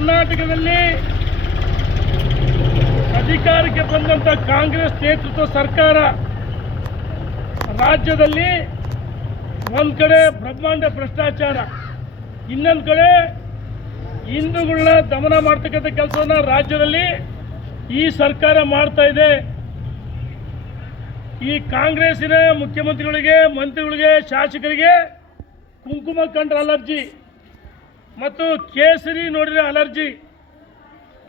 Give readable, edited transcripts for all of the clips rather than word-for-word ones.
ಕರ್ನಾಟಕದಲ್ಲಿ ಅಧಿಕಾರಕ್ಕೆ ಬಂದಂತ ಕಾಂಗ್ರೆಸ್ ನೇತೃತ್ವ ಸರ್ಕಾರ ರಾಜ್ಯದಲ್ಲಿ ಒಂದು ಕಡೆ ಬ್ರಹ್ಮಾಂಡ ಭ್ರಷ್ಟಾಚಾರ, ಇನ್ನೊಂದು ಕಡೆ ಹಿಂದೂಗಳನ್ನ ದಮನ ಮಾಡ್ತಕ್ಕಂಥ ಕೆಲಸವನ್ನ ರಾಜ್ಯದಲ್ಲಿ ಈ ಸರ್ಕಾರ ಮಾಡ್ತಾ ಇದೆ. ಈ ಕಾಂಗ್ರೆಸ್ಸಿನ ಮುಖ್ಯಮಂತ್ರಿಗಳಿಗೆ, ಮಂತ್ರಿಗಳಿಗೆ, ಶಾಸಕರಿಗೆ ಕುಂಕುಮ ಕಂಡ್ರೆ ಅಲರ್ಜಿ ಮತ್ತು ಕೇಸರಿ ನೋಡಿದ್ರೆ ಅಲರ್ಜಿ.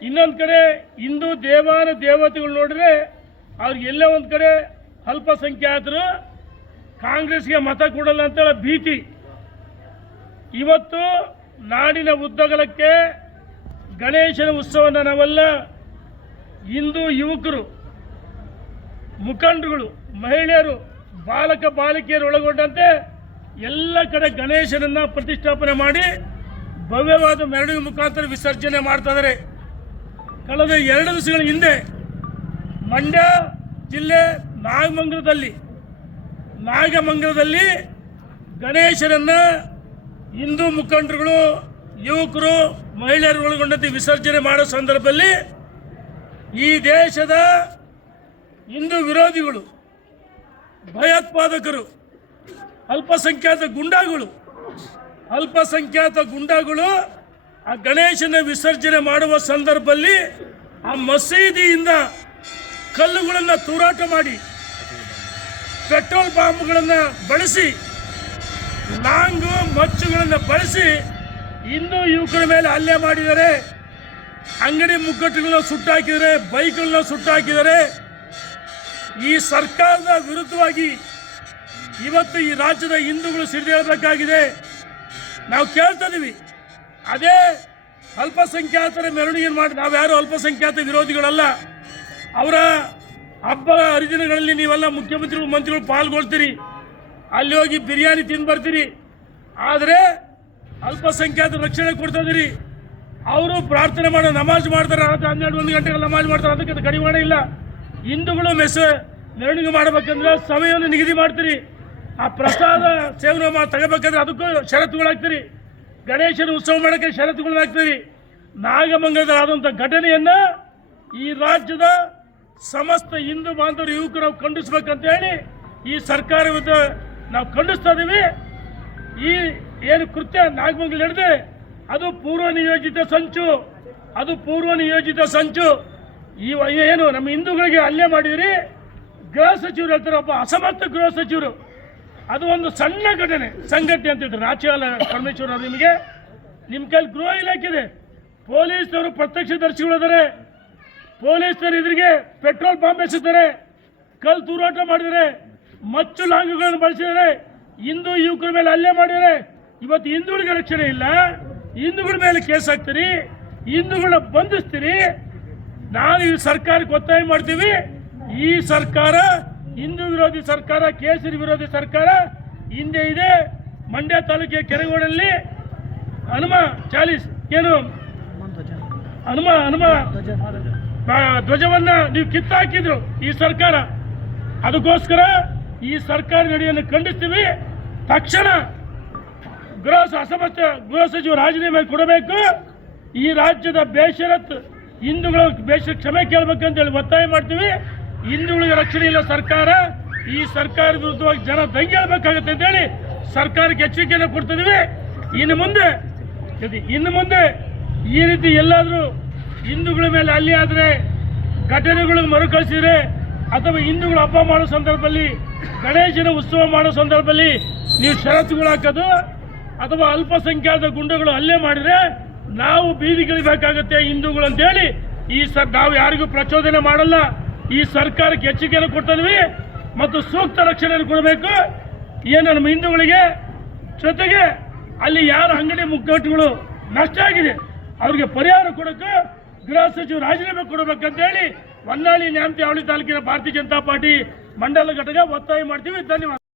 ಇನ್ನೊಂದು ಕಡೆ ಹಿಂದೂ ದೇವತೆಗಳು ನೋಡಿದ್ರೆ ಅವ್ರಿಗೆ ಎಲ್ಲೇ ಒಂದು ಕಡೆ ಅಲ್ಪಸಂಖ್ಯಾತರು ಕಾಂಗ್ರೆಸ್ಗೆ ಮತ ಕೊಡಲ್ಲ ಅಂತೇಳಿ ಭೀತಿ. ಇವತ್ತು ನಾಡಿನ ಉದ್ದಗಲಕ್ಕೆ ಗಣೇಶನ ಉತ್ಸವನ ನಾವೆಲ್ಲ ಹಿಂದೂ ಯುವಕರು, ಮುಖಂಡರುಗಳು, ಮಹಿಳೆಯರು, ಬಾಲಕ ಬಾಲಿಕೆಯರು ಒಳಗೊಂಡಂತೆ ಎಲ್ಲ ಕಡೆ ಗಣೇಶನನ್ನ ಪ್ರತಿಷ್ಠಾಪನೆ ಮಾಡಿ ಭವ್ಯವಾದ ಮೆರವಣಿಗೆ ಮುಖಾಂತರ ವಿಸರ್ಜನೆ ಮಾಡ್ತಾ ಇದ್ದಾರೆ. ಕಳೆದ 2 ದಿವಸಗಳ ಹಿಂದೆ ಮಂಡ್ಯ ಜಿಲ್ಲೆ ನಾಗಮಂಗಲದಲ್ಲಿ ಗಣೇಶನನ್ನ ಹಿಂದೂ ಮುಖಂಡರುಗಳು, ಯುವಕರು, ಮಹಿಳೆಯರು ಒಳಗೊಂಡಂತೆ ವಿಸರ್ಜನೆ ಮಾಡೋ ಸಂದರ್ಭದಲ್ಲಿ ಈ ದೇಶದ ಹಿಂದೂ ವಿರೋಧಿಗಳು, ಭಯೋತ್ಪಾದಕರು, ಅಲ್ಪಸಂಖ್ಯಾತ ಗುಂಡಾಗಳು ಆ ಗಣೇಶನ ವಿಸರ್ಜನೆ ಮಾಡುವ ಸಂದರ್ಭದಲ್ಲಿ ಆ ಮಸೀದಿಯಿಂದ ಕಲ್ಲುಗಳನ್ನು ತೂರಾಟ ಮಾಡಿ, ಪೆಟ್ರೋಲ್ ಬಾಂಬ್ಗಳನ್ನು ಬಳಸಿ, ಲಾಂಗು ಮಚ್ಚುಗಳನ್ನು ಬಳಸಿ ಹಿಂದೂ ಯುವಕರ ಮೇಲೆ ಹಲ್ಲೆ ಮಾಡಿದ್ದಾರೆ. ಅಂಗಡಿ ಮುಗ್ಗಟ್ಟುಗಳನ್ನ ಸುಟ್ಟಾಕಿದ್ದಾರೆ, ಬೈಕ್ಗಳನ್ನ ಸುಟ್ಟಾಕಿದ್ದಾರೆ. ಈ ಸರ್ಕಾರದ ವಿರುದ್ಧವಾಗಿ ಇವತ್ತು ಈ ರಾಜ್ಯದ ಹಿಂದೂಗಳು ಸಿಡಿದೇಳಬೇಕಾಗಿದೆ. ನಾವು ಕೇಳ್ತಾ ಇದೀವಿ, ಅದೇ ಅಲ್ಪಸಂಖ್ಯಾತರ ಮೆರವಣಿಗೆ ಮಾಡಿ, ನಾವ್ಯಾರು ಅಲ್ಪಸಂಖ್ಯಾತ ವಿರೋಧಿಗಳಲ್ಲ. ಅವರ ಹಬ್ಬ ಹರಿದಿನಗಳಲ್ಲಿ ನೀವೆಲ್ಲ ಮುಖ್ಯಮಂತ್ರಿಗಳು, ಮಂತ್ರಿಗಳು ಪಾಲ್ಗೊಳ್ತೀರಿ, ಅಲ್ಲಿ ಹೋಗಿ ಬಿರಿಯಾನಿ ತಿಂದು ಬರ್ತೀರಿ. ಆದರೆ ಅಲ್ಪಸಂಖ್ಯಾತ ರಕ್ಷಣೆ ಕೊಡ್ತಾ ಇದೀರಿ. ಅವರು ಪ್ರಾರ್ಥನೆ ಮಾಡೋ ನಮಾಜ್ ಮಾಡ್ತಾರೆ, 12-1 ಗಂಟೆಗೆ ನಮಾಜ್ ಮಾಡ್ತಾರೆ, ಅದಕ್ಕೆ ಕಡಿವಾಣ ಇಲ್ಲ. ಹಿಂದೂಗಳು ಮೆರವಣಿಗೆ ಮಾಡಬೇಕಂದ್ರೆ ಸಮಯವನ್ನು ನಿಗದಿ ಮಾಡ್ತೀರಿ. ಆ ಪ್ರಸಾದ ಸೇವನೆ ತಗೋಬೇಕಂದ್ರೆ ಅದಕ್ಕೂ ಷರತ್ತುಗಳಾಗ್ತೀರಿ. ಗಣೇಶನ ಉತ್ಸವ ಮಾಡೋಕ್ಕೆ ಷರತ್ತುಗಳಾಗ್ತೀರಿ. ನಾಗಮಂಗಲದಲ್ಲಾದಂಥ ಘಟನೆಯನ್ನು ಈ ರಾಜ್ಯದ ಸಮಸ್ತ ಹಿಂದೂ ಬಾಂಧವರು, ಯುವಕರು ನಾವು ಖಂಡಿಸ್ಬೇಕಂತೇಳಿ ಈ ಸರ್ಕಾರ ವಿರುದ್ಧ ನಾವು ಖಂಡಿಸ್ತಾ ಇದ್ದೀವಿ. ಈ ಏನು ಕೃತ್ಯ ನಾಗಮಂಗಲ ನಡೆದಿದೆ ಅದು ಪೂರ್ವ ನಿಯೋಜಿತ ಸಂಚು. ಏನು ನಮ್ಮ ಹಿಂದೂಗಳಿಗೆ ಹಲ್ಲೆ ಮಾಡಿದ್ರಿ, ಗೃಹ ಸಚಿವರು ಹೇಳ್ತಾರೆ, ಒಬ್ಬ ಅಸಮರ್ಥ ಗೃಹ ಸಚಿವರು. ಅದು ಒಂದು ಸಣ್ಣ ಘಟನೆ, ಸಂಘಟನೆ ಅಂತ ಹೇಳ್ತಾರೆ. ರಾಜ್ಯಪಾಲ ಪರಮೇಶ್ವರ್ ಅವರು, ನಿಮ್ಮ ಕೈಲಿ ಗೃಹ ಇಲಾಖೆ ಇದೆ, ಪೊಲೀಸ್ನವರು ಪ್ರತ್ಯಕ್ಷದರ್ಶಿಗಳಿದ್ದಾರೆ, ಪೊಲೀಸ್ನವರು ಎದುರಿಗೆ ಪೆಟ್ರೋಲ್ ಬಾಂಬ್ ಎಸೆತಾರೆ, ಕಲ್ಲು ತೂರಾಟ ಮಾಡಿದ್ದಾರೆ, ಮಚ್ಚು ಲಾಂಗುಗಳನ್ನು ಬಳಸಿದ್ದಾರೆ, ಹಿಂದೂ ಯುವಕರ ಮೇಲೆ ಹಲ್ಲೆ ಮಾಡಿದ್ದಾರೆ. ಇವತ್ತು ಹಿಂದೂಗಳಿಗೆ ರಕ್ಷಣೆ ಇಲ್ಲ, ಹಿಂದೂಗಳ ಮೇಲೆ ಕೇಸ್ ಹಾಕ್ತೀರಿ, ಹಿಂದೂಗಳನ್ನ ಬಂಧಿಸ್ತೀರಿ. ನಾವು ಈ ಸರ್ಕಾರಕ್ಕೆ ಒತ್ತಾಯ ಮಾಡ್ತೀವಿ. ಈ ಸರ್ಕಾರ ಹಿಂದೂ ವಿರೋಧಿ ಸರ್ಕಾರ, ಕೇಸರಿ ವಿರೋಧಿ ಸರ್ಕಾರ ಹಿಂದೆ ಇದೆ. ಮಂಡ್ಯ ತಾಲೂಕಿನ ಕೆರೆಗೋಡಲ್ಲಿ ಹನುಮ ಧ್ವಜವನ್ನ ನೀವು ಕಿತ್ತಾಕಿದ್ರು ಈ ಸರ್ಕಾರ. ಅದಕ್ಕೋಸ್ಕರ ಈ ಸರ್ಕಾರ ನಡೆಯನ್ನು ಖಂಡಿಸ್ತೀವಿ. ತಕ್ಷಣ ಗೃಹ ಸಚಿವ ರಾಜೀನಾಮೆ ಕೊಡಬೇಕು. ಈ ರಾಜ್ಯದ ಬೇಷರತ್ ಹಿಂದೂಗಳ ಕ್ಷಮೆ ಕೇಳಬೇಕಂತೇಳಿ ಒತ್ತಾಯ ಮಾಡ್ತೀವಿ. ಹಿಂದೂಗಳಿಗೆ ರಕ್ಷಣೆ ಇಲ್ಲ ಸರ್ಕಾರ. ಈ ಸರ್ಕಾರದ ವಿರುದ್ಧವಾಗಿ ಜನ ದಂಗೆ ಹೇಳಬೇಕಾಗುತ್ತೆ ಅಂತೇಳಿ ಸರ್ಕಾರಕ್ಕೆ ಎಚ್ಚರಿಕೆಯನ್ನು ಕೊಡ್ತಿದ್ದೀವಿ. ಇನ್ನು ಮುಂದೆ ಈ ರೀತಿ ಎಲ್ಲಾದರೂ ಹಿಂದೂಗಳ ಮೇಲೆ ಹಲ್ಲೆ ಆದರೆ, ಘಟನೆಗಳು ಮರುಕಳಿಸಿದರೆ, ಅಥವಾ ಹಿಂದೂಗಳು ಹಬ್ಬ ಮಾಡೋ ಸಂದರ್ಭದಲ್ಲಿ, ಗಣೇಶನ ಉತ್ಸವ ಮಾಡೋ ಸಂದರ್ಭದಲ್ಲಿ ನೀವು ಷರತ್ತುಗಳು ಹಾಕೋದು, ಅಥವಾ ಅಲ್ಪಸಂಖ್ಯಾತ ಗುಂಡುಗಳು ಹಲ್ಲೆ ಮಾಡಿದರೆ ನಾವು ಬೀದಿಗಿಳಿಬೇಕಾಗುತ್ತೆ ಹಿಂದೂಗಳು ಅಂತೇಳಿ ನಾವು ಯಾರಿಗೂ ಪ್ರಚೋದನೆ ಮಾಡಲ್ಲ. ಈ ಸರ್ಕಾರಕ್ಕೆ ಎಚ್ಚರಿಕೆಯನ್ನು ಕೊಡ್ತಿದ್ವಿ ಮತ್ತು ಸೂಕ್ತ ರಕ್ಷಣೆಯನ್ನು ಕೊಡಬೇಕು. ಏನು ನಮ್ಮ ಹಿಂದೂಗಳಿಗೆ, ಜೊತೆಗೆ ಅಲ್ಲಿ ಯಾರ ಅಂಗಡಿ ಮುಗ್ಗಟ್ಟುಗಳು ನಷ್ಟ ಆಗಿದೆ ಅವ್ರಿಗೆ ಪರಿಹಾರ ಕೊಡೋಕೆ ಗೃಹ ಸಚಿವ ರಾಜೀನಾಮೆ ಕೊಡಬೇಕಂತೇಳಿ ಹೊನ್ನಾಳಿ ನ್ಯಾಮತಿ ಅವಳಿ ತಾಲೂಕಿನ ಭಾರತೀಯ ಜನತಾ ಪಾರ್ಟಿ ಮಂಡಲ ಘಟಕ ಒತ್ತಾಯ ಮಾಡ್ತೀವಿ. ಧನ್ಯವಾದ.